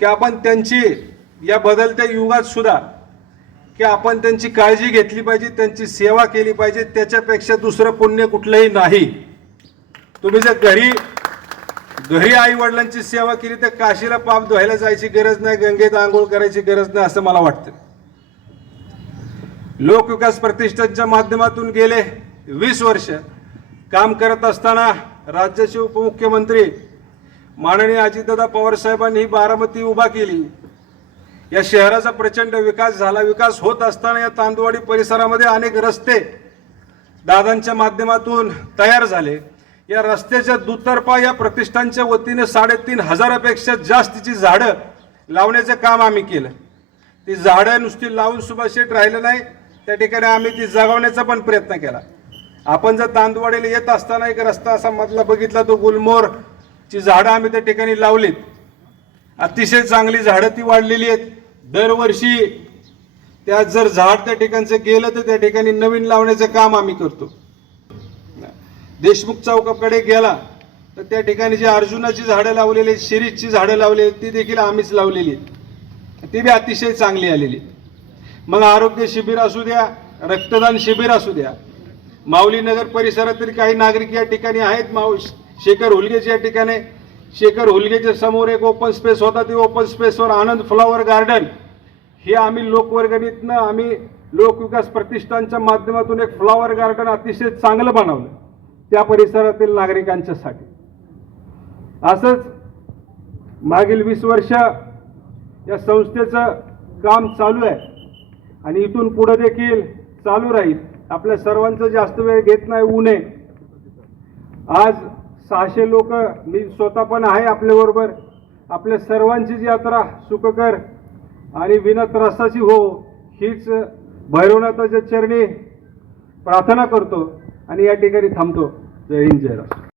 की आपण त्यांची या बदलत्या युगात सुद्धा की आपण त्यांची काळजी घेतली पाहिजे त्यांची सेवा केली पाहिजे त्याच्यापेक्षा दुसरं पुण्य कुठलंही नाही. तुम्ही जर घरी घरी आई वडिलांची सेवा केली तर काशीला पाप धुवायला जायची गरज नाही गंगेत आंघोळ करायची गरज नाही असं मला वाटतं. लोकविकास प्रतिष्ठानच्या माध्यमातून गेले वीस वर्ष काम करत असताना राज्याचे उपमुख्यमंत्री माननीय अजितदादा पवार साहेबांनी ही बारामती उभा केली. या शहराचा प्रचंड विकास झाला. विकास होत असताना या तांदुवाडी परिसरामध्ये अनेक रस्ते दादांच्या माध्यमातून तयार झाले. या रस्त्याच्या दुतर्फा या प्रतिष्ठानच्या वतीने साडेतीन हजारापेक्षा जास्तीची झाडं लावण्याचं काम आम्ही केलं. ती झाडं नुसती लावून सुभाषेट राहिलं नाही. त्या ठिकाणी आम्ही ती जगवण्याचा पण प्रयत्न केला. आपण जर तांदवाडीला येत असताना एक रस्ता असा मधला बघितला तो गुलमोर गुलमोहरची झाडं आम्ही त्या ठिकाणी लावलीत. अतिशय चांगली झाडं ती वाढलेली आहेत. दरवर्षी त्या जर झाड त्या ठिकाणचं गेलं तर त्या ठिकाणी नवीन लावण्याचं काम आम्ही करतो. देशमुख चौकाकडे गेला तर त्या ठिकाणी जी अर्जुनाची झाडं लावलेली आहेत शिरीषची झाडं लावलेली आहेत ती देखील आम्हीच लावलेली आहेत. ती बी अतिशय चांगली आलेली मग आरोग्य शिबिर असू द्या रक्तदान शिबिर असू द्या. माऊली नगर परिसरातील काही नागरिक या ठिकाणी आहेत माऊ शेखर हुलगेच्या या ठिकाणी. शेखर हुलगेच्या समोर एक ओपन स्पेस होता. ते ओपन स्पेसवर आनंद फ्लॉवर गार्डन हे आम्ही लोकवर्गणीतनं आम्ही लोकविकास प्रतिष्ठानच्या माध्यमातून एक फ्लॉवर गार्डन अतिशय चांगलं बनवलं. त्या परिसरातील नागरिकांच्यासाठी. असंच मागील वीस वर्ष या संस्थेचं काम चालू आहे. आणि इथून पुढं देखील चालू राहील. आपल्या सर्वांचं जास्त वेळ घेत नाही ऊन आहे. आज सहाशे लोक मी स्वतः पण आहे आपल्याबरोबर आपल्या सर्वांचीच यात्रा सुखकर आणि विना त्रासाची हो हीच भैरवनाथाच्या चरणी प्रार्थना करतो आणि या ठिकाणी थांबतो. जय हिंद जय राष्ट्र